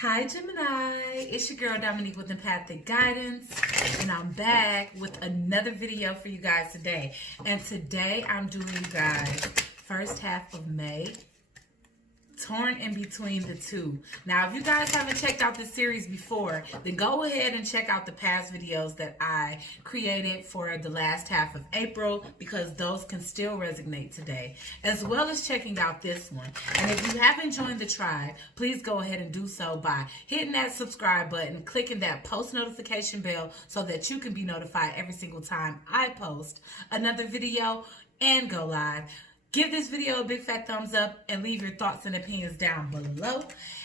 Hi Gemini, it's your girl Dominique with Empathic Guidance, and I'm back with another video for you guys today. And today I'm doing you guys first half of May, torn in between the two. Now, if you guys haven't checked out this series before, then go ahead and check out the past videos that I created for the last half of April, because those can still resonate today, as well as checking out this one. And if you haven't joined the tribe, please go ahead and do so by hitting that subscribe button, clicking that post notification bell so that you can be notified every single time I post another video and go live. Give this video a big fat thumbs up and leave your thoughts and opinions down below.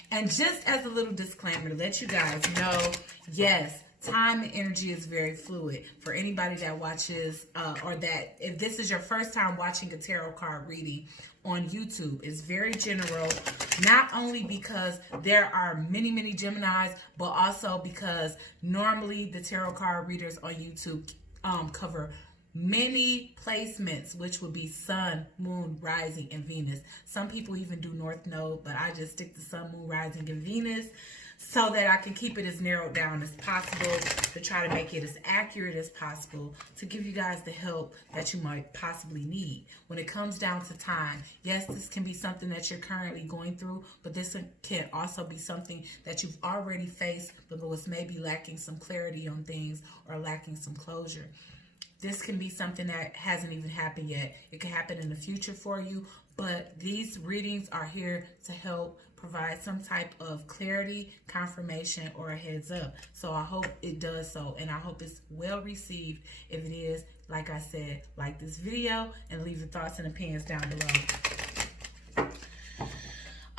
And just as a little disclaimer to let you guys know, yes, time and energy is very fluid. For anybody that watches or that if this is your first time watching a tarot card reading on YouTube, it's very general, not only because there are many Geminis, but also because normally the tarot card readers on YouTube cover many placements, which would be Sun, Moon, Rising, and Venus. Some people even do North Node, but I just stick to Sun, Moon, Rising, and Venus so that I can keep it as narrowed down as possible, to try to make it as accurate as possible, to give you guys the help that you might possibly need. When it comes down to time, yes, this can be something that you're currently going through, but this can also be something that you've already faced, but was maybe lacking some clarity on things or lacking some closure. This can be something that hasn't even happened yet. It can happen in the future for you, but these readings are here to help provide some type of clarity, confirmation, or a heads up. So I hope it does so, and I hope it's well received. If it is, like I said, like this video and leave your thoughts and opinions down below.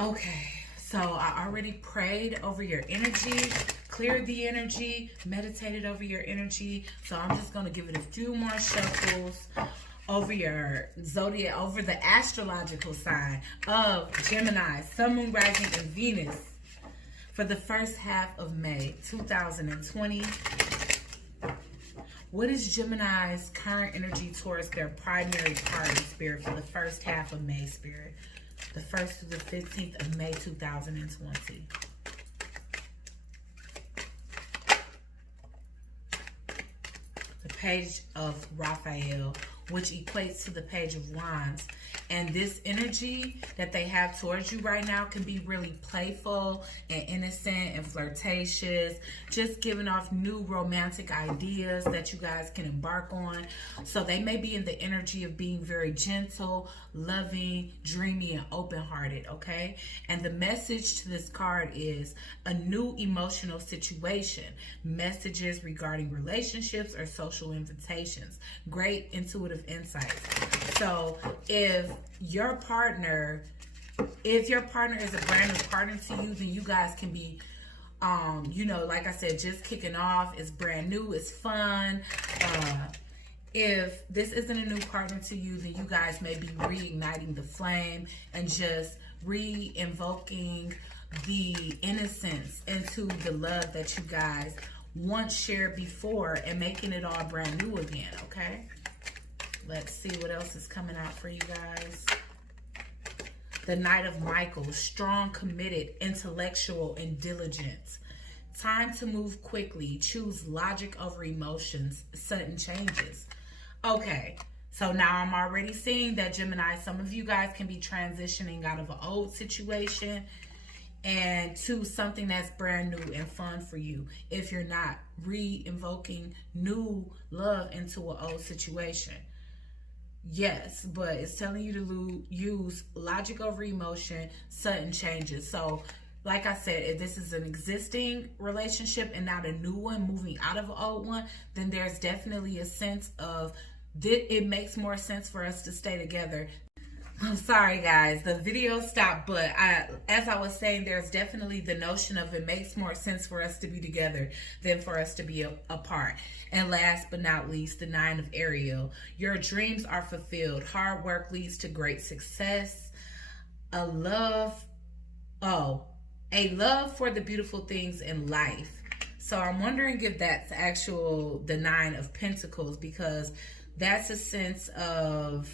Okay, so I already prayed over your energy, cleared the energy, meditated over your energy. So I'm just going to give it a few more shuffles over your zodiac, over the astrological sign of Gemini, Sun, Moon, Rising, and Venus for the first half of May 2020. What is Gemini's current energy towards their primary party, Spirit, for the first half of May, Spirit? The 1st to the 15th of May 2020. Page of Raphael, which equates to the Page of Wands. And this energy that they have towards you right now can be really playful and innocent and flirtatious, just giving off new romantic ideas that you guys can embark on. So they may be in the energy of being very gentle, loving, dreamy, and open-hearted, okay? And the message to this card is a new emotional situation, messages regarding relationships or social invitations, great intuitive insights. So if your partner is a brand new partner to you, then you guys can be you know, like I said, just kicking off. It's brand new, it's fun. If this isn't a new partner to you, then you guys may be reigniting the flame and just re-invoking the innocence into the love that you guys once shared before and making it all brand new again, okay? Let's see what else is coming out for you guys. The Knight of Michael, strong, committed, intellectual, and diligent. Time to move quickly. Choose logic over emotions. Sudden changes. Okay, so now I'm already seeing that, Gemini, some of you guys can be transitioning out of an old situation and to something that's brand new and fun for you, if you're not re-invoking new love into an old situation. Yes, but it's telling you to use logic over emotion, sudden changes. So like I said, if this is an existing relationship and not a new one, moving out of an old one, then there's definitely a sense of it makes more sense for us to stay together. I'm sorry guys, the video stopped, but as I was saying, there's definitely the notion of it makes more sense for us to be together than for us to be apart. And last but not least, the Nine of Ariel. Your dreams are fulfilled. Hard work leads to great success. A love for the beautiful things in life. So I'm wondering if that's the Nine of Pentacles, because that's a sense of,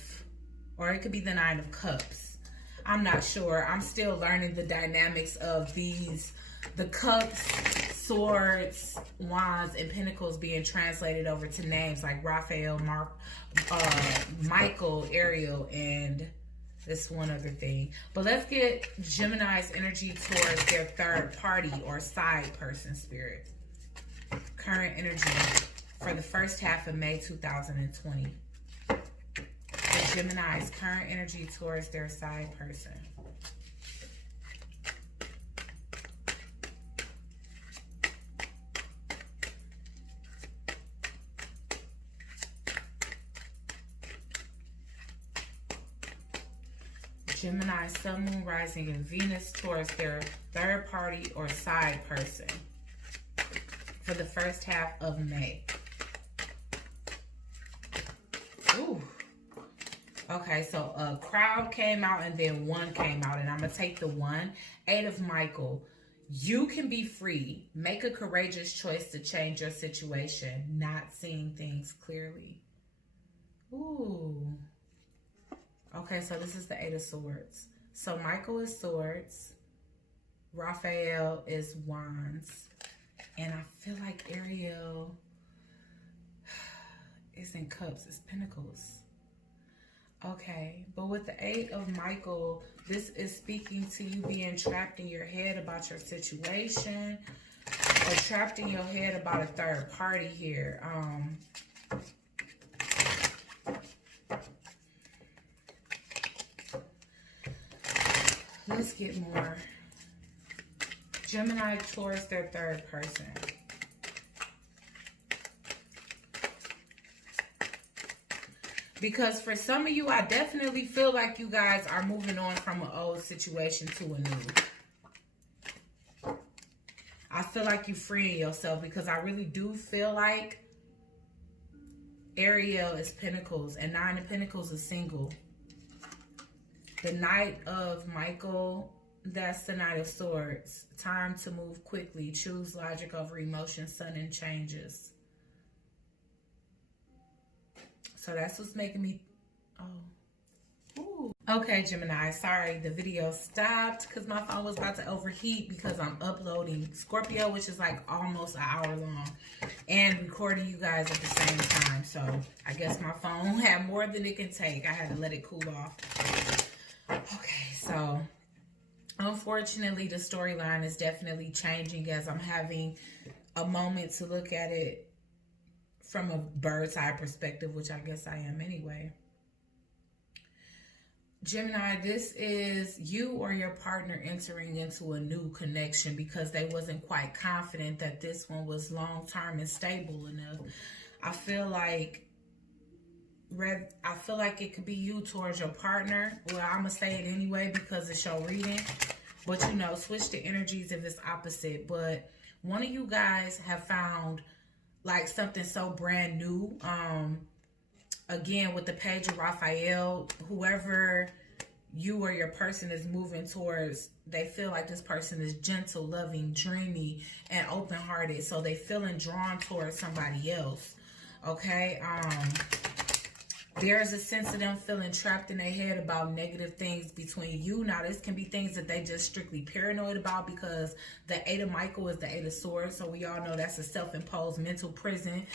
or it could be the Nine of Cups. I'm not sure. I'm still learning the dynamics of these, the cups, swords, wands, and pentacles being translated over to names like Raphael, Michael, Ariel, and this one other thing. But let's get Gemini's energy towards their third party or side person spirit. Current energy for the first half of May 2020. The Gemini's current energy towards their side person. Gemini, Sun, Moon, Rising, and Venus towards their third party or side person for the first half of May. Ooh. Okay, so a crowd came out and then one came out, and I'm going to take the one. Eight of Michael. You can be free. Make a courageous choice to change your situation. Not seeing things clearly. Ooh. Okay, so this is the Eight of Swords. So Michael is swords. Raphael is wands. And I feel like Ariel is in cups. It's pentacles. Okay, but with the Eight of Michael, this is speaking to you being trapped in your head about your situation. Or trapped in your head about a third party here. Let's get more. Gemini towards their third person. Because for some of you, I definitely feel like you guys are moving on from an old situation to a new. I feel like you're freeing yourself because I really do feel like Ariel is Pentacles and Nine of Pentacles is single. The Knight of Michael, that's the Knight of Swords. Time to move quickly. Choose logic over emotion. Sudden changes. So that's what's making me... Oh. Ooh. Okay, Gemini. Sorry, the video stopped because my phone was about to overheat because I'm uploading Scorpio, which is like almost an hour long, and recording you guys at the same time. So I guess my phone had more than it can take. I had to let it cool off. Okay, so unfortunately, the storyline is definitely changing as I'm having a moment to look at it from a bird's eye perspective, which I guess I am anyway. Gemini, this is you or your partner entering into a new connection because they wasn't quite confident that this one was long-term and stable enough. I feel like it could be you towards your partner. Well, I'm going to say it anyway because it's your reading. But, you know, switch the energies if it's opposite. But one of you guys have found, like, something so brand new. Again, with the Page of Raphael, whoever you or your person is moving towards, they feel like this person is gentle, loving, dreamy, and open-hearted. So they feeling drawn towards somebody else. Okay? There is a sense of them feeling trapped in their head about negative things between you. Now, this can be things that they just strictly paranoid about because the Eight of Michael is the Eight of Swords. So we all know that's a self-imposed mental prison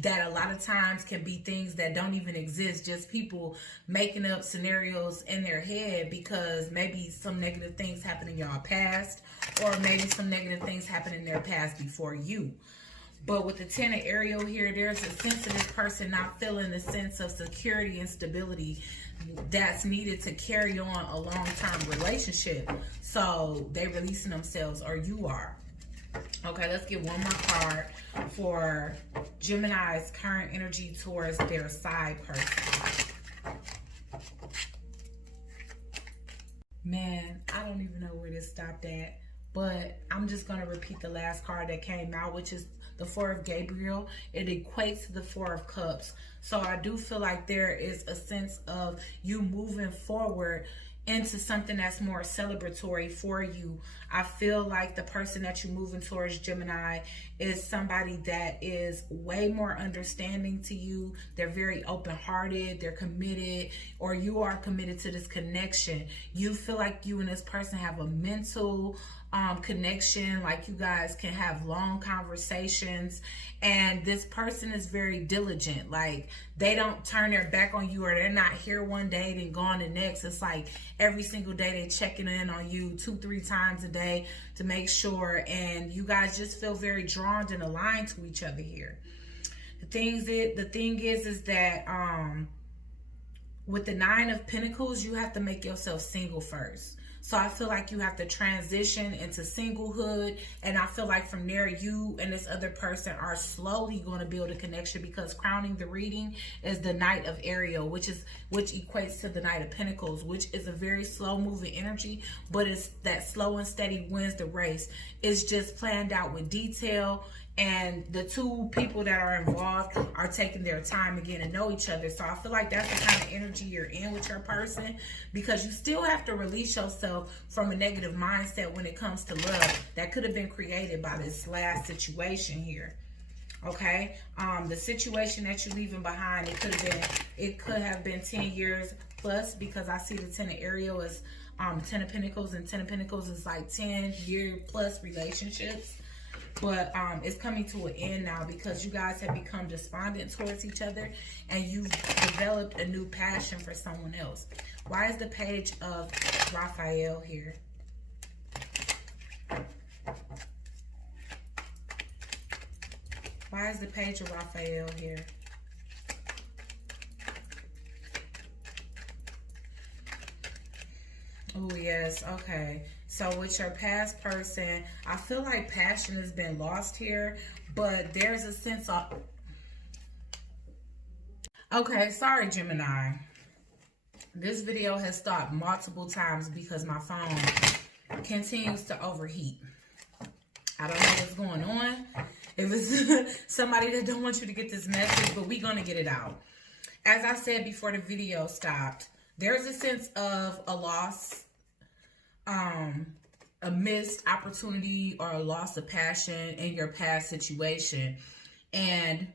that a lot of times can be things that don't even exist. Just people making up scenarios in their head because maybe some negative things happened in your past, or maybe some negative things happened in their past before you. But with the Ten of Ariel here, there's a sense of this person not feeling the sense of security and stability that's needed to carry on a long-term relationship. So they're releasing themselves, or you are. Okay, let's get one more card for Gemini's current energy towards their side person. Man, I don't even know where this stopped at, but I'm just going to repeat the last card that came out, which is the Four of Gabriel. It equates to the Four of Cups. So I do feel like there is a sense of you moving forward into something that's more celebratory for you. I feel like the person that you're moving towards, Gemini, is somebody that is way more understanding to you. They're very open-hearted, they're committed, or you are committed to this connection. You feel like you and this person have a mental connection, like you guys can have long conversations, and this person is very diligent. Like, they don't turn their back on you, or they're not here one day then gone the next. It's like every single day they checking in on you 2-3 times a day to make sure, and you guys just feel very drawn and aligned to each other here. The thing is that with the 9 of Pentacles, you have to make yourself single first. So I feel like you have to transition into singlehood, and I feel like from there, you and this other person are slowly going to build a connection, because crowning the reading is the Knight of Ariel, which equates to the Knight of Pentacles, which is a very slow moving energy, but it's that slow and steady wins the race. It's just planned out with detail, and the 2 people that are involved are taking their time again to know each other. So I feel like that's the kind of energy you're in with your person, because you still have to release yourself from a negative mindset when it comes to love that could have been created by this last situation here. Okay, the situation that you're leaving behind, it could have been 10 years plus, because I see the 10 of Ariel as 10 of Pentacles, and 10 of Pentacles is like 10-year plus relationships. But it's coming to an end now, because you guys have become despondent towards each other, and you've developed a new passion for someone else. Why is the Page of Raphael here? Why is the Page of Raphael here? Oh, yes. Okay. So with your past person, I feel like passion has been lost here, but there's a sense of... Okay, sorry, Gemini. This video has stopped multiple times because my phone continues to overheat. I don't know what's going on. If it's somebody that don't want you to get this message, but we're going to get it out. As I said before the video stopped, there's a sense of a loss, a missed opportunity, or a loss of passion in your past situation. And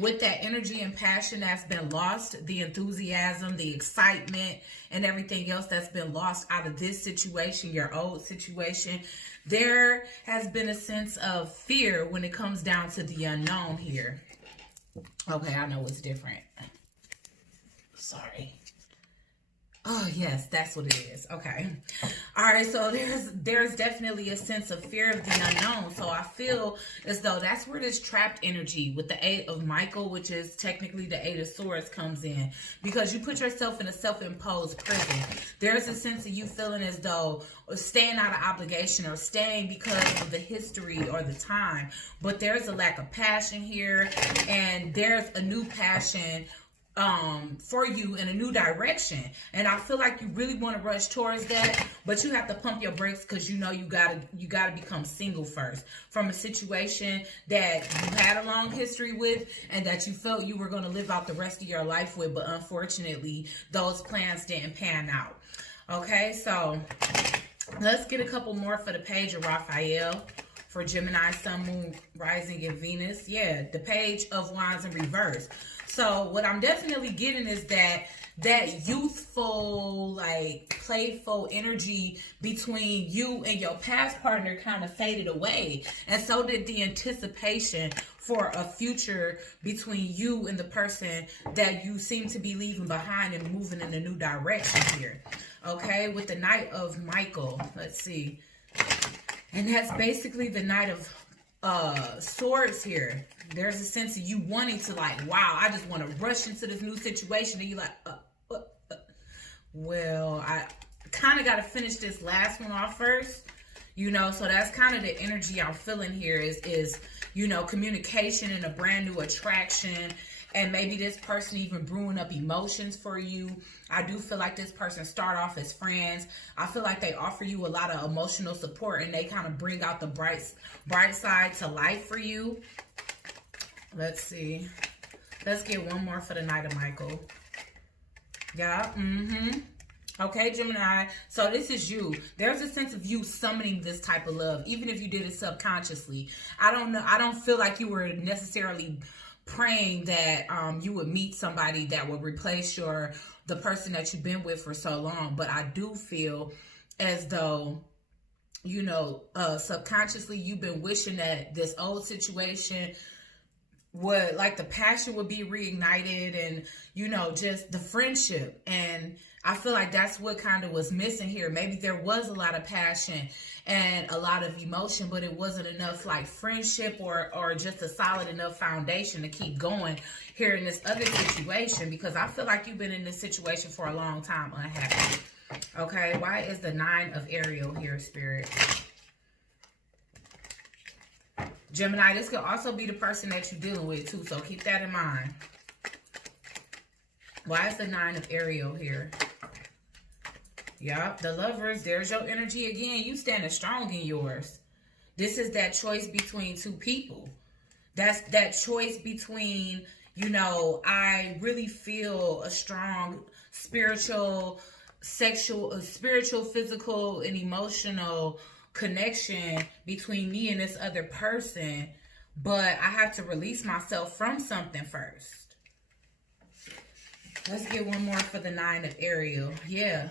with that energy and passion that's been lost, the enthusiasm, the excitement, and everything else that's been lost out of this situation, your old situation, there has been a sense of fear when it comes down to the unknown here. Okay, I know it's different. Sorry. Oh, yes, that's what it is. Okay. All right, so there's definitely a sense of fear of the unknown. So I feel as though that's where this trapped energy with the 8 of Michael, which is technically the 8 of Swords, comes in. Because you put yourself in a self-imposed prison. There's a sense of you feeling as though staying out of obligation, or staying because of the history or the time. But there's a lack of passion here, and there's a new passion for you in a new direction. And I feel like you really want to rush towards that, but you have to pump your brakes, because you know you gotta become single first from a situation that you had a long history with, and that you felt you were going to live out the rest of your life with, but unfortunately those plans didn't pan out. Okay, so let's get a couple more for the Page of Raphael for Gemini, Sun, Moon, Rising, and Venus. Yeah, the Page of Wands in reverse. So what I'm definitely getting is that youthful, like, playful energy between you and your past partner kind of faded away. And so did the anticipation for a future between you and the person that you seem to be leaving behind and moving in a new direction here. Okay, with the Knight of Michael, let's see. And that's basically the Knight of Swords here. There's a sense of you wanting to, like, wow, I just want to rush into this new situation, and you're like, well, I kind of got to finish this last one off first, you know. So that's kind of the energy I'm feeling here is you know, communication and a brand new attraction, and maybe this person even brewing up emotions for you. I do feel like this person start off as friends. I feel like they offer you a lot of emotional support, and they kind of bring out the bright side to life for you. Let's see. Let's get one more for the Knight of Michael. Yeah, Okay, Gemini. So this is you. There's a sense of you summoning this type of love, even if you did it subconsciously. I don't know. I don't feel like you were necessarily praying that you would meet somebody that would replace the person that you've been with for so long. But I do feel as though, you know, subconsciously you've been wishing that this old situation would, like, the passion would be reignited, and, you know, just the friendship. And I feel like that's what kind of was missing here. Maybe there was a lot of passion and a lot of emotion, but it wasn't enough, like, friendship or just a solid enough foundation to keep going here in this other situation, because I feel like you've been in this situation for a long time unhappy. Okay, why is the 9 of Ariel here, Spirit? Gemini, this could also be the person that you're dealing with too, so keep that in mind. Why is the 9 of Ariel here? Yup, the Lovers, there's your energy again. You standing strong in yours. This is that choice between two people. That's that choice between, you know, I really feel a strong spiritual, physical, and emotional connection between me and this other person, but I have to release myself from something first. Let's get one more for the 9 of Ariel. Yeah.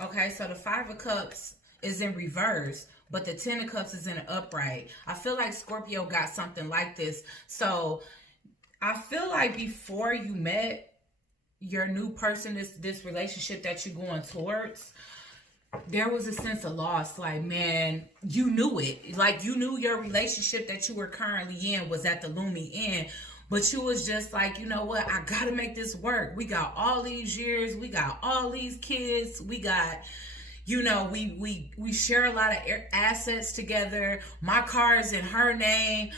Okay, so the 5 of Cups is in reverse, but the 10 of Cups is in an upright. I feel like Scorpio got something like this. So I feel like before you met your new person, this relationship that you're going towards, there was a sense of loss. Like, man, you knew it. Like, you knew your relationship that you were currently in was at the looming end. But you was just like, you know what? I got to make this work. We got all these years. We got all these kids. We got, you know, we share a lot of assets together. My car is in her name.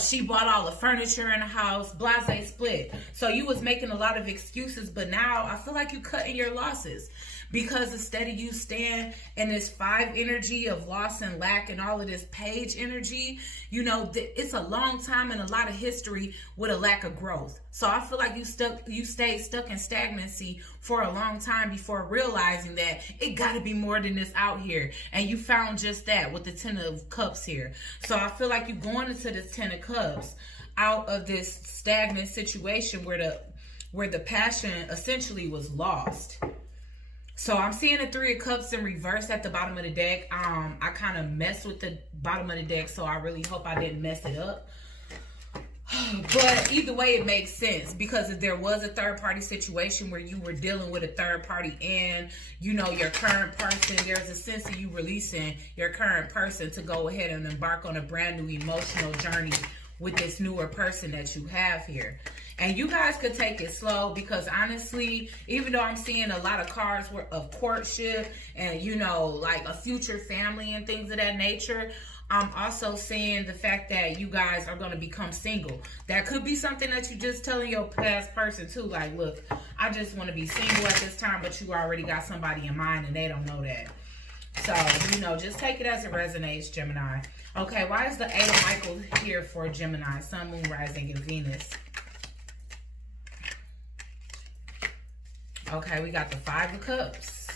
She bought all the furniture in the house. Blase split. So you was making a lot of excuses. But now I feel like you cutting your losses. Because instead of you staying in this 5 energy of loss and lack and all of this Page energy, you know, it's a long time and a lot of history with a lack of growth. So I feel like you stayed stuck in stagnancy for a long time before realizing that it got to be more than this out here. And you found just that with the 10 of Cups here. So I feel like you're going into this 10 of Cups out of this stagnant situation where the passion essentially was lost. So I'm seeing the 3 of Cups in reverse at the bottom of the deck. I kind of messed with the bottom of the deck, so I really hope I didn't mess it up. But either way, it makes sense, because if there was a third party situation where you were dealing with a third party and, you know, your current person, there's a sense of you releasing your current person to go ahead and embark on a brand new emotional journey with this newer person that you have here. And you guys could take it slow, because honestly, even though I'm seeing a lot of cards of courtship and, you know, like a future family and things of that nature, I'm also seeing the fact that you guys are going to become single. That could be something that you just telling your past person too. Like, look, I just want to be single at this time, but you already got somebody in mind and they don't know that. So, you know, just take it as it resonates, Gemini. Okay, why is the 8 of Michael here for Gemini? Sun, Moon, Rising, and Venus. Okay, we got the 5 of Cups.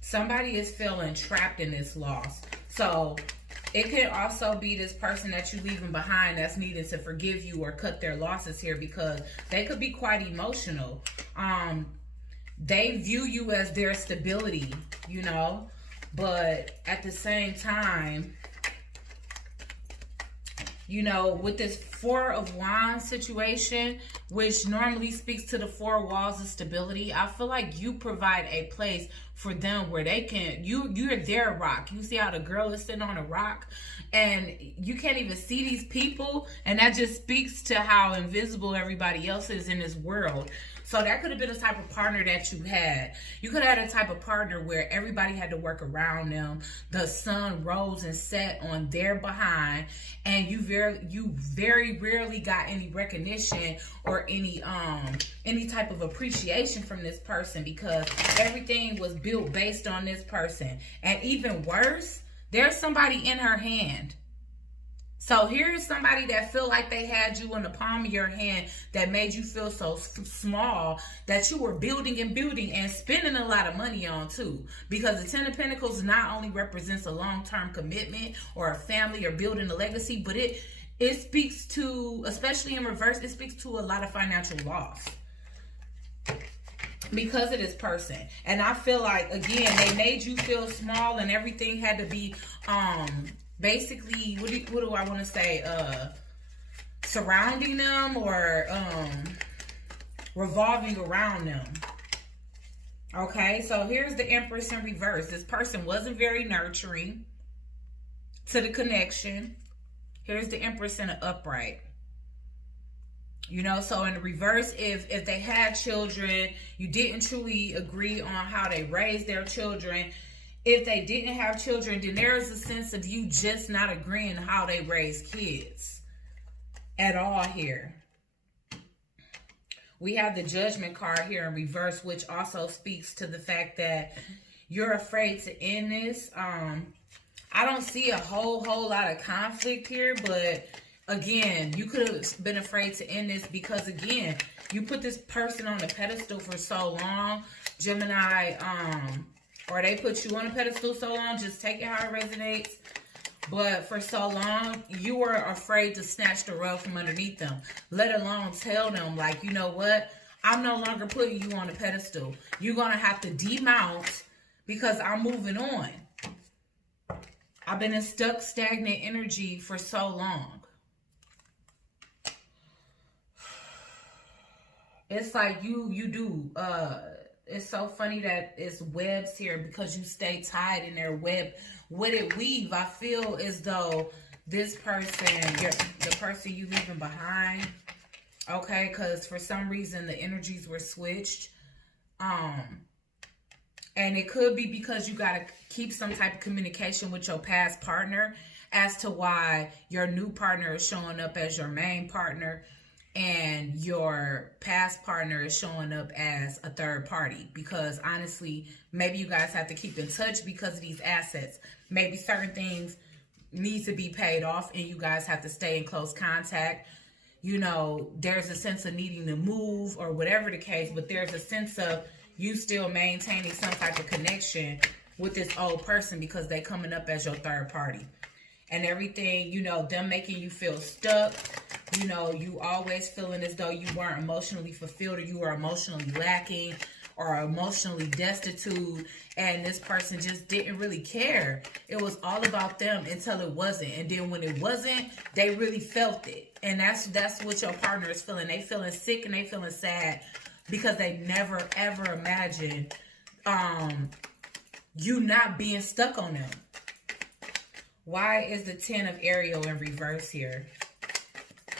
Somebody is feeling trapped in this loss. So it could also be this person that you're leaving behind that's needing to forgive you or cut their losses here, because they could be quite emotional. They view you as their stability, you know, but at the same time, you know, with this 4 of Wands situation, which normally speaks to the 4 walls of stability, I feel like you provide a place for them where they can, you're their rock. You see how the girl is sitting on a rock and you can't even see these people, and that just speaks to how invisible everybody else is in this world. So that could have been a type of partner that you had. You could have had a type of partner where everybody had to work around them. The sun rose and set on their behind, and you very rarely got any recognition or any type of appreciation from this person, because everything was built based on this person. And even worse, there's somebody in her hand. So here's somebody that feel like they had you in the palm of your hand, that made you feel so small, that you were building and spending a lot of money on too. Because the Ten of Pentacles not only represents a long-term commitment or a family or building a legacy, but it speaks to, especially in reverse, it speaks to a lot of financial loss because of this person. And I feel like, again, they made you feel small and everything had to be basically, what do I want to say, surrounding them or revolving around them. Okay, so here's the Empress in reverse. This person wasn't very nurturing to the connection. Here's the Empress in the upright. You know, so in the reverse, if they had children, you didn't truly agree on how they raised their children. If they didn't have children, then there's a sense of you just not agreeing how they raise kids at all here. We have the Judgment card here in reverse, which also speaks to the fact that you're afraid to end this. I don't see a whole lot of conflict here, but again, you could have been afraid to end this because, again, you put this person on the pedestal for so long, Gemini, or they put you on a pedestal so long, just take it how it resonates. But for so long, you were afraid to snatch the rug from underneath them. Let alone tell them, like, you know what? I'm no longer putting you on a pedestal. You're going to have to demount because I'm moving on. I've been in stuck, stagnant energy for so long. It's like you do, it's so funny that it's webs here because you stay tied in their web. Would it weave? I feel as though this person, the person you leaving behind, okay, because for some reason the energies were switched. And it could be because you got to keep some type of communication with your past partner as to why your new partner is showing up as your main partner and your past partner is showing up as a third party. Because honestly, maybe you guys have to keep in touch because of these assets. Maybe certain things need to be paid off and you guys have to stay in close contact. You know, there's a sense of needing to move or whatever the case, but there's a sense of you still maintaining some type of connection with this old person because they coming up as your third party. And everything, you know, them making you feel stuck. You know, you always feeling as though you weren't emotionally fulfilled or you were emotionally lacking or emotionally destitute. And this person just didn't really care. It was all about them until it wasn't. And then when it wasn't, they really felt it. And that's what your partner is feeling. They feeling sick and they feeling sad because they never, ever imagined you not being stuck on them. Why is the 10 of Ariel in reverse here?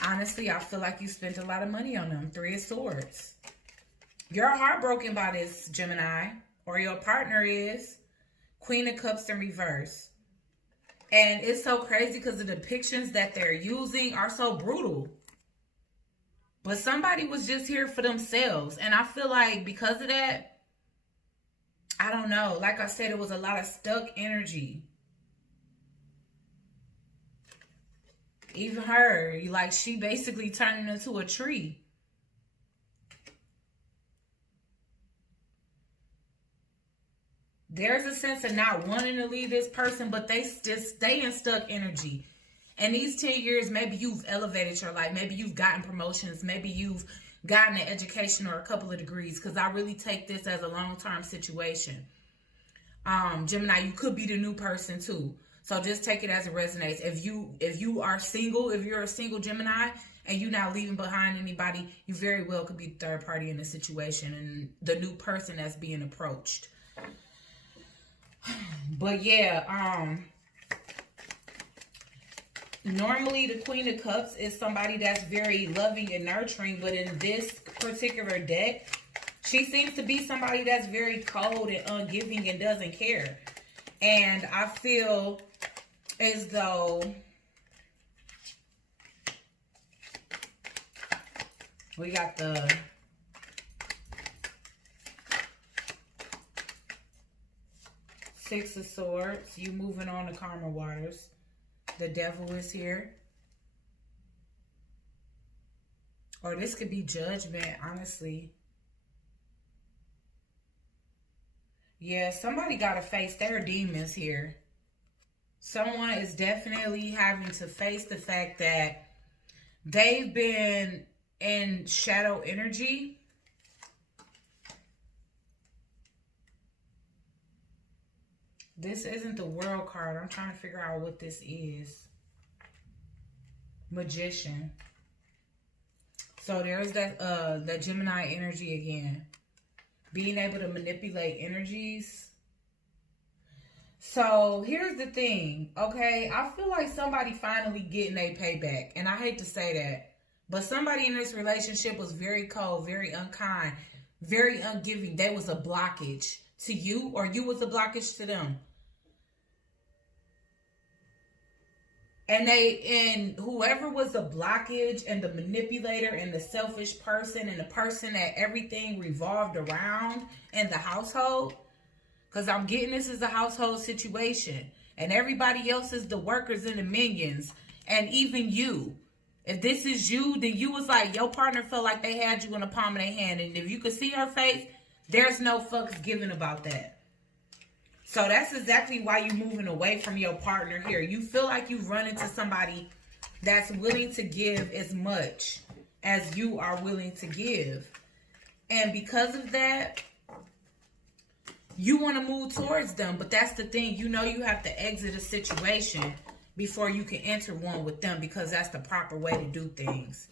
Honestly, I feel like you spent a lot of money on them. 3 of Swords. You're heartbroken by this, Gemini. Or your partner is. Queen of Cups in reverse. And it's so crazy because the depictions that they're using are so brutal. But somebody was just here for themselves. And I feel like because of that, I don't know. Like I said, it was a lot of stuck energy. Even her, like she basically turning into a tree. There's a sense of not wanting to leave this person, but they just stay in stuck energy. And these 10 years, maybe you've elevated your life. Maybe you've gotten promotions. Maybe you've gotten an education or a couple of degrees. Because I really take this as a long-term situation. Gemini, you could be the new person too. So just take it as it resonates. If you are single, if you're a single Gemini and you're not leaving behind anybody, you very well could be the third party in the situation and the new person that's being approached. But yeah, normally the Queen of Cups is somebody that's very loving and nurturing, but in this particular deck, she seems to be somebody that's very cold and ungiving and doesn't care. And I feel as though we got the Six of Swords. You moving on to calmer waters. The Devil is here. Or this could be judgment, honestly. Yeah, somebody got to face their demons here. Someone is definitely having to face the fact that they've been in shadow energy. This isn't the World card. I'm trying to figure out what this is. Magician. So there's that Gemini energy again. Being able to manipulate energies. So here's the thing, okay? I feel like somebody finally getting their payback. And I hate to say that. But somebody in this relationship was very cold, very unkind, very ungiving. There was a blockage to you, or you was a blockage to them. And whoever was the blockage and the manipulator and the selfish person and the person that everything revolved around in the household, because I'm getting this is a household situation, and everybody else is the workers and the minions, and even you. If this is you, then you was like, your partner felt like they had you in the palm of their hand, and if you could see her face, there's no fucks given about that. So that's exactly why you're moving away from your partner here. You feel like you've run into somebody that's willing to give as much as you are willing to give. And because of that, you want to move towards them. But that's the thing. You know you have to exit a situation before you can enter one with them, because that's the proper way to do things.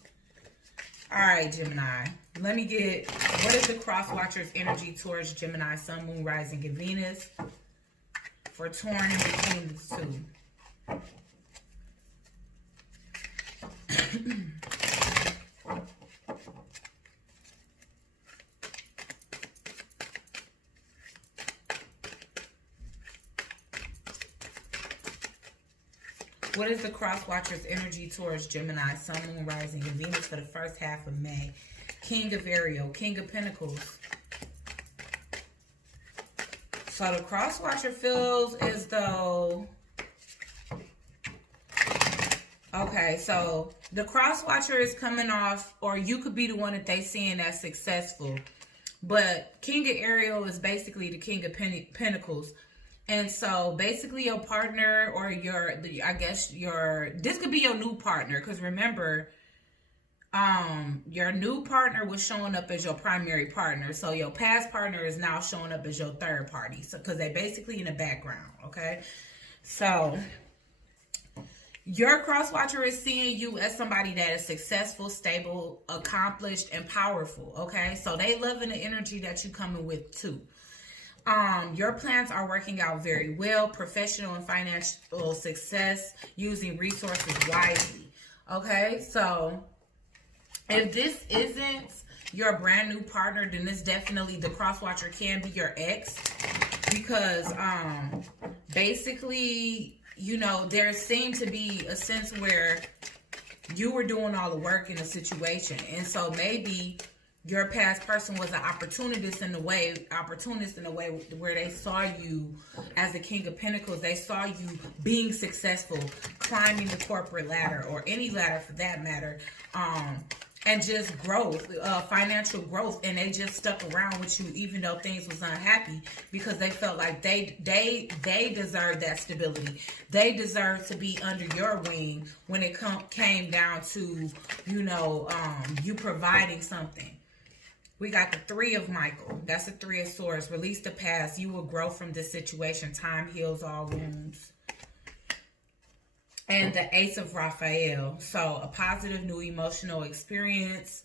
All right, Gemini. Let me get, what is the cross watcher's energy towards Gemini, Sun, Moon, Rising, and Venus? For torn in between the two. What is the cross watcher's energy towards Gemini, Sun, Moon, Rising, and Venus for the first half of May? King of Ariel, King of Pentacles. So the cross watcher feels as though, okay, so the cross watcher is coming off, or you could be the one that they seeing as successful. But King of Ariel is basically the King of Pentacles. And so basically your partner, or this could be your new partner. Because remember, your new partner was showing up as your primary partner. So your past partner is now showing up as your third party. So, because they basically in the background, okay? So your cross watcher is seeing you as somebody that is successful, stable, accomplished, and powerful, okay? So they loving the energy that you coming with too. Your plans are working out very well. Professional and financial success, using resources wisely, okay? So if this isn't your brand new partner, then this definitely, the cross watcher can be your ex, because basically, you know, there seemed to be a sense where you were doing all the work in a situation, and so maybe your past person was an opportunist in the way where they saw you as the King of Pentacles. They saw you being successful, climbing the corporate ladder, or any ladder for that matter, and just growth, financial growth, and they just stuck around with you even though things was unhappy, because they felt like they deserved that stability. They deserved to be under your wing when it came down to, you know, you providing something. We got the Three of Michael. That's the Three of Swords. Release the past. You will grow from this situation. Time heals all wounds. And the Ace of Raphael. So a positive new emotional experience,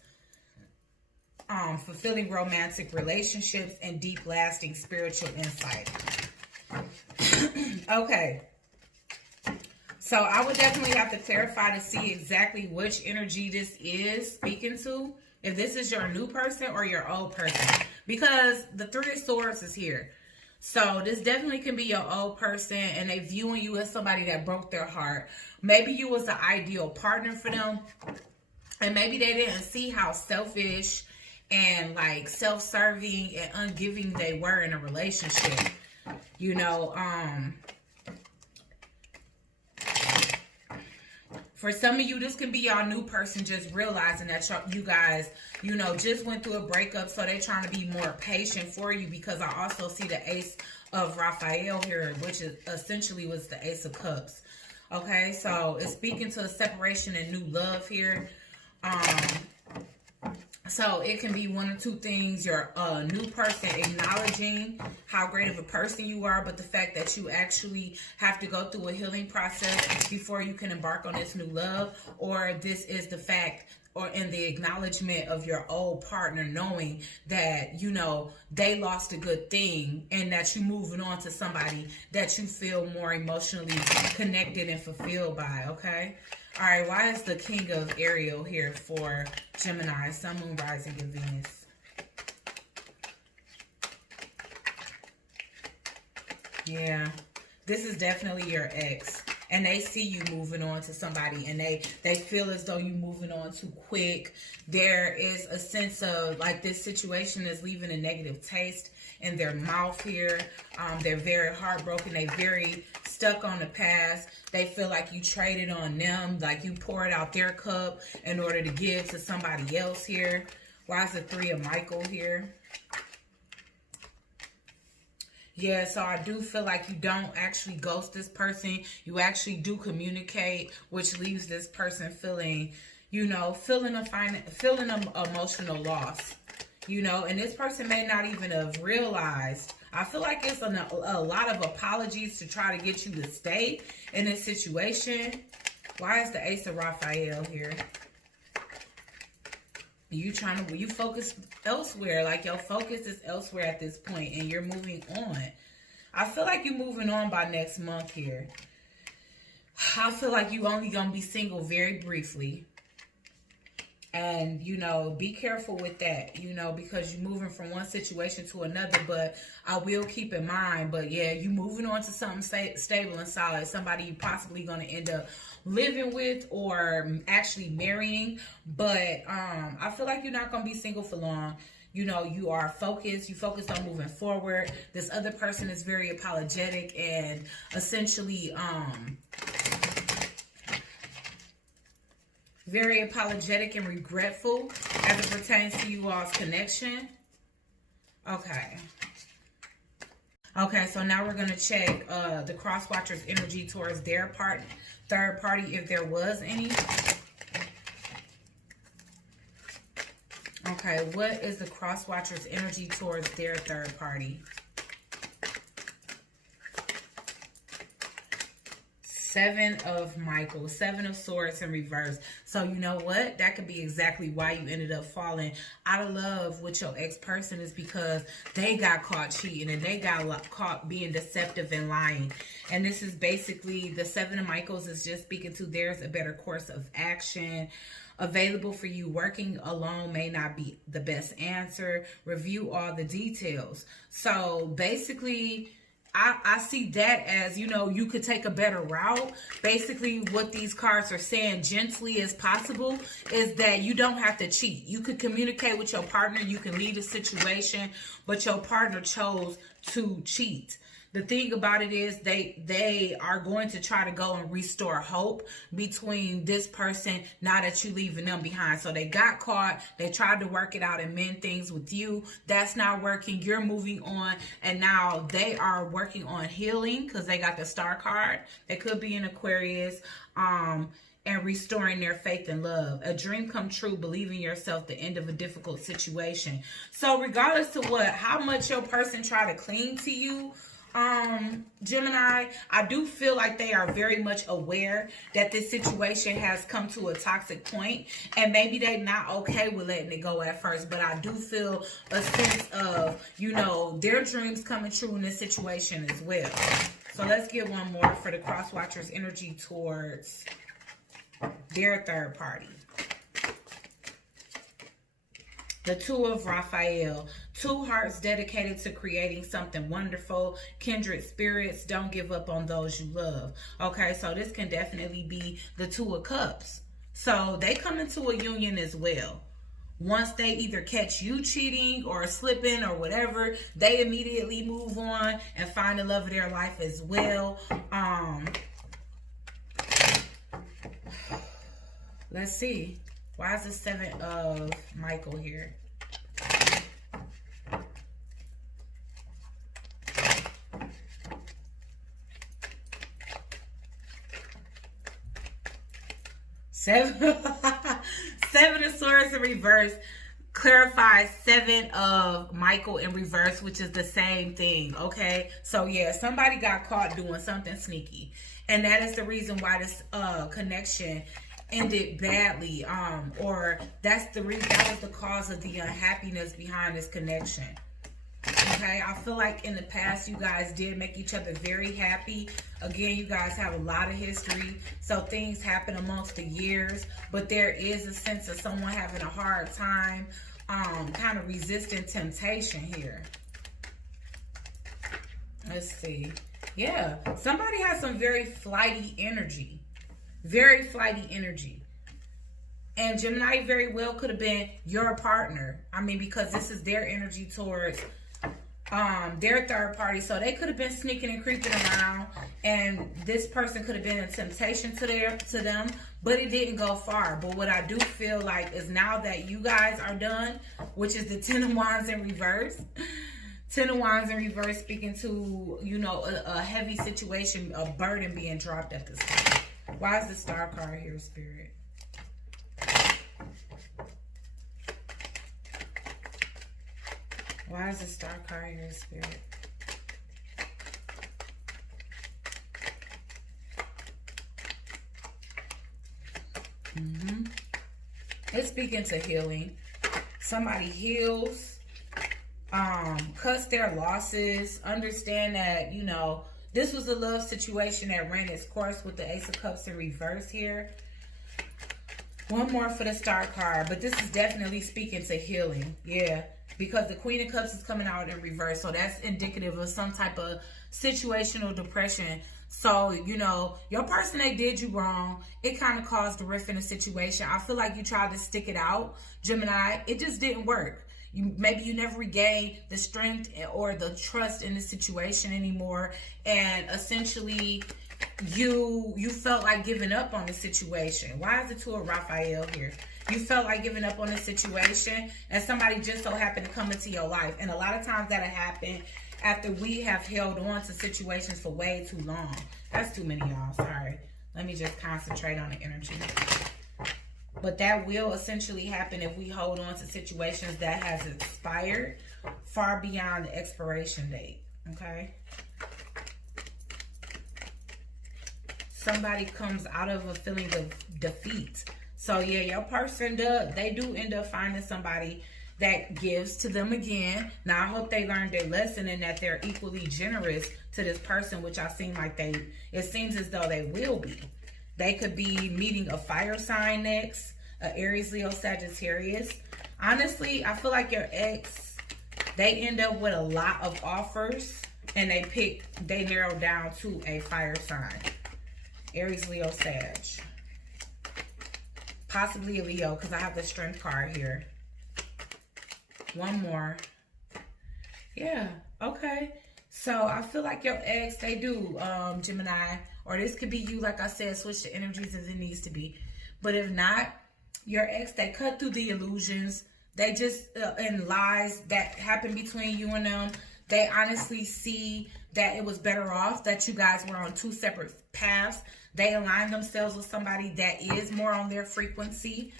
fulfilling romantic relationships, and deep lasting spiritual insight. Okay. So I would definitely have to clarify to see exactly which energy this is speaking to. If this is your new person or your old person. Because the Three of Swords is here. So this definitely can be your old person, and they viewing you as somebody that broke their heart. Maybe you was the ideal partner for them, and maybe they didn't see how selfish and like self-serving and ungiving they were in a relationship. You know, For some of you, this can be y'all new person just realizing that you guys, you know, just went through a breakup. So they're trying to be more patient for you, because I also see the Ace of Raphael here, which is essentially was the Ace of Cups. Okay, so it's speaking to a separation and new love here. So it can be one or two things. Your new person acknowledging how great of a person you are, but the fact that you actually have to go through a healing process before you can embark on this new love. Or this is the fact, or in the acknowledgement of your old partner knowing that, you know, they lost a good thing, and that you moving on to somebody that you feel more emotionally connected and fulfilled by. Okay. All right, why is the King of Ariel here for Gemini, Sun, Moon, Rising, and Venus? Yeah, this is definitely your ex. And they see you moving on to somebody, and they feel as though you moving on too quick. There is a sense of like this situation is leaving a negative taste in their mouth here. They're very heartbroken. They're very stuck on the past. They feel like you traded on them, like you poured out their cup in order to give to somebody else here. Why is the Three of Michael here? Yeah, so I do feel like you don't actually ghost this person. You actually do communicate, which leaves this person feeling, you know, feeling an emotional loss. You know, and this person may not even have realized. I feel like it's a lot of apologies to try to get you to stay in this situation. Why is the Ace of Raphael here? You focus elsewhere. Like your focus is elsewhere at this point, and you're moving on. I feel like you're moving on by next month here. I feel like you only gonna be single very briefly. And, you know, be careful with that, you know, because you're moving from one situation to another. But I will keep in mind, but yeah, you moving on to something stable and solid. Somebody you possibly going to end up living with or actually marrying. But I feel like you're not going to be single for long. You know, you are focused. You focused on moving forward. This other person is very apologetic and essentially very apologetic and regretful as it pertains to you all's connection. Okay. Okay, so now we're going to check the cross-watcher's energy towards their third party, if there was any. Okay, what is the cross-watcher's energy towards their third party? Seven of Michael, Seven of Swords in reverse. So you know what? That could be exactly why you ended up falling out of love with your ex-person, is because they got caught cheating and they got caught being deceptive and lying. And this is basically the Seven of Michaels is just speaking to there's a better course of action available for you. Working alone may not be the best answer. Review all the details. So basically, I see that as, you know, you could take a better route. Basically, what these cards are saying, gently as possible, is that you don't have to cheat. You could communicate with your partner. You can leave the situation, but your partner chose to cheat. The thing about it is they are going to try to go and restore hope between this person now that you leaving them behind. So they got caught. They tried to work it out and mend things with you. That's not working. You're moving on. And now they are working on healing because they got the Star card. They could be in Aquarius. And restoring their faith and love. A dream come true, believe in yourself, the end of a difficult situation. So regardless to how much your person try to cling to you, Gemini, I do feel like they are very much aware that this situation has come to a toxic point, and maybe they're not okay with letting it go at first, but I do feel a sense of, you know, their dreams coming true in this situation as well. So let's get one more for the cross-watcher's energy towards their third party. The Two of Raphael. Two hearts dedicated to creating something wonderful. Kindred spirits. Don't give up on those you love. Okay, so this can definitely be the Two of Cups. So they come into a union as well. Once they either catch you cheating or slipping or whatever, they immediately move on and find the love of their life as well. Let's see. Why is the 7 of Michael here? Seven of Swords in reverse clarifies 7 of Michael in reverse, which is the same thing. Okay, so yeah, somebody got caught doing something sneaky, and that is the reason why this connection ended badly. Or that's the reason, that was the cause of the unhappiness behind this connection. Okay, I feel like in the past you guys did make each other very happy. Again, you guys have a lot of history, so things happen amongst the years, but there is a sense of someone having a hard time kind of resisting temptation here. Let's see. Yeah, somebody has some very flighty energy. Very flighty energy. And Gemini very well could have been your partner. I mean, because this is their energy towards their third party. So they could have been sneaking and creeping around, and this person could have been a temptation to them, but it didn't go far. But what I do feel like is now that you guys are done, which is the 10 of Wands in reverse. 10 of Wands in reverse speaking to, you know, a heavy situation, a burden being dropped at this time. Why is the Star card here, Spirit? Why is the Star card here, Spirit? It's speaking to healing. Somebody heals, cuts their losses, understand that, you know, this was a love situation that ran its course with the Ace of Cups in reverse here. One more for the Star card, but this is definitely speaking to healing. Yeah, because the Queen of Cups is coming out in reverse, so that's indicative of some type of situational depression. So, you know, your person, they did you wrong. It kind of caused a rift in the situation. I feel like you tried to stick it out, Gemini. It just didn't work. Maybe you never regained the strength or the trust in the situation anymore, and essentially you felt like giving up on the situation. Why is the 2 of Raphael here? You felt like giving up on the situation, and somebody just so happened to come into your life. And a lot of times that'll happen after we have held on to situations for way too long. That's too many, y'all. Sorry. Let me just concentrate on the energy. But that will essentially happen if we hold on to situations that has expired far beyond the expiration date. Okay? Somebody comes out of a feeling of defeat. So yeah, your person they do end up finding somebody that gives to them again. Now I hope they learned their lesson and that they're equally generous to this person, which I seem like it seems as though they will be. They could be meeting a fire sign next, Aries, Leo, Sagittarius. Honestly, I feel like your ex, they end up with a lot of offers, and they narrow down to a fire sign. Aries, Leo, Sag. Possibly a Leo, because I have the Strength card here. One more. Yeah, okay. So I feel like your ex, they do, Gemini, or this could be you, like I said, switch the energies as it needs to be. But if not, your ex, they cut through the illusions. They just, and lies that happen between you and them. They honestly see that it was better off that you guys were on 2 separate paths. They align themselves with somebody that is more on their frequency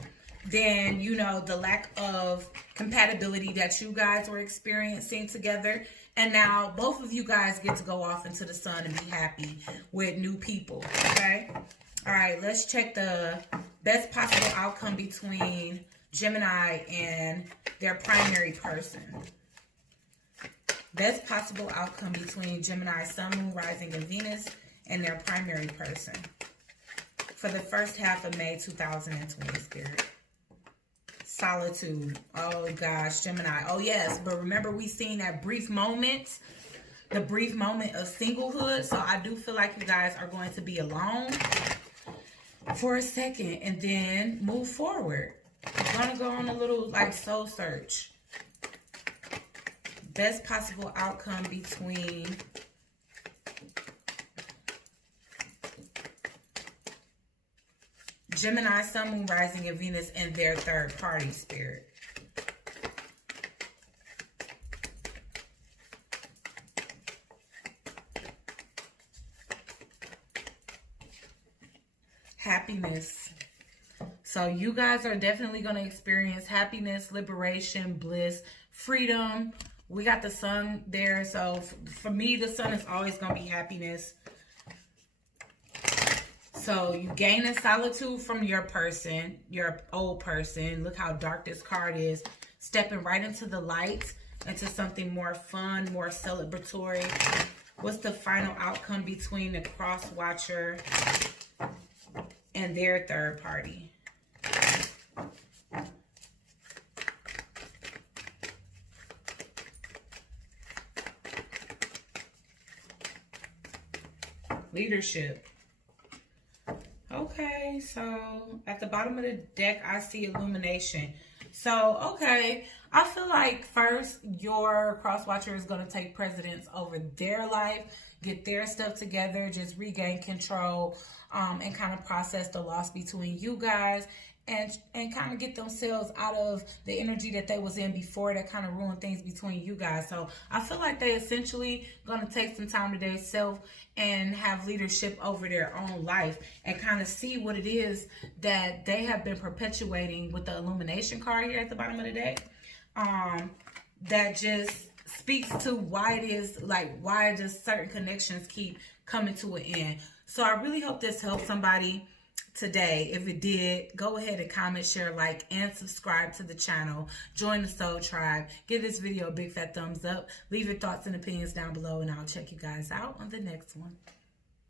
than, you know, the lack of compatibility that you guys were experiencing together. And now both of you guys get to go off into the sun and be happy with new people, okay? All right, let's check the best possible outcome between Gemini and their primary person. Best possible outcome between Gemini, Sun, Moon, Rising, and Venus and their primary person for the first half of May 2020, Spirit. Solitude. Oh, gosh, Gemini. Oh, yes, but remember we seen that brief moment, the brief moment of singlehood. So I do feel like you guys are going to be alone for a second and then move forward. I'm going to go on a little, like, soul search. Best possible outcome between Gemini, Sun, Moon, Rising, and Venus, and their third party, Spirit. Happiness. So you guys are definitely going to experience happiness, liberation, bliss, freedom. We got the sun there. So for me, the sun is always going to be happiness. So you gain in solitude from your person, your old person. Look how dark this card is. Stepping right into the light, into something more fun, more celebratory. What's the final outcome between the cross watcher and their third party? Leadership. Okay, so at the bottom of the deck, I see illumination. So, okay, I feel like first your cross watcher is going to take precedence over their life, get their stuff together, just regain control, and kind of process the loss between you guys, and kind of get themselves out of the energy that they was in before that kind of ruined things between you guys. So I feel like they essentially going to take some time to themselves and have leadership over their own life and kind of see what it is that they have been perpetuating with the illumination card here at the bottom of the deck. That just speaks to why it is, like, why just certain connections keep coming to an end. So I really hope this helped somebody today. If it did, go ahead and comment, share, like, and subscribe to the channel. Join the Soul Tribe. Give this video a big fat thumbs up. Leave your thoughts and opinions down below, and I'll check you guys out on the next one.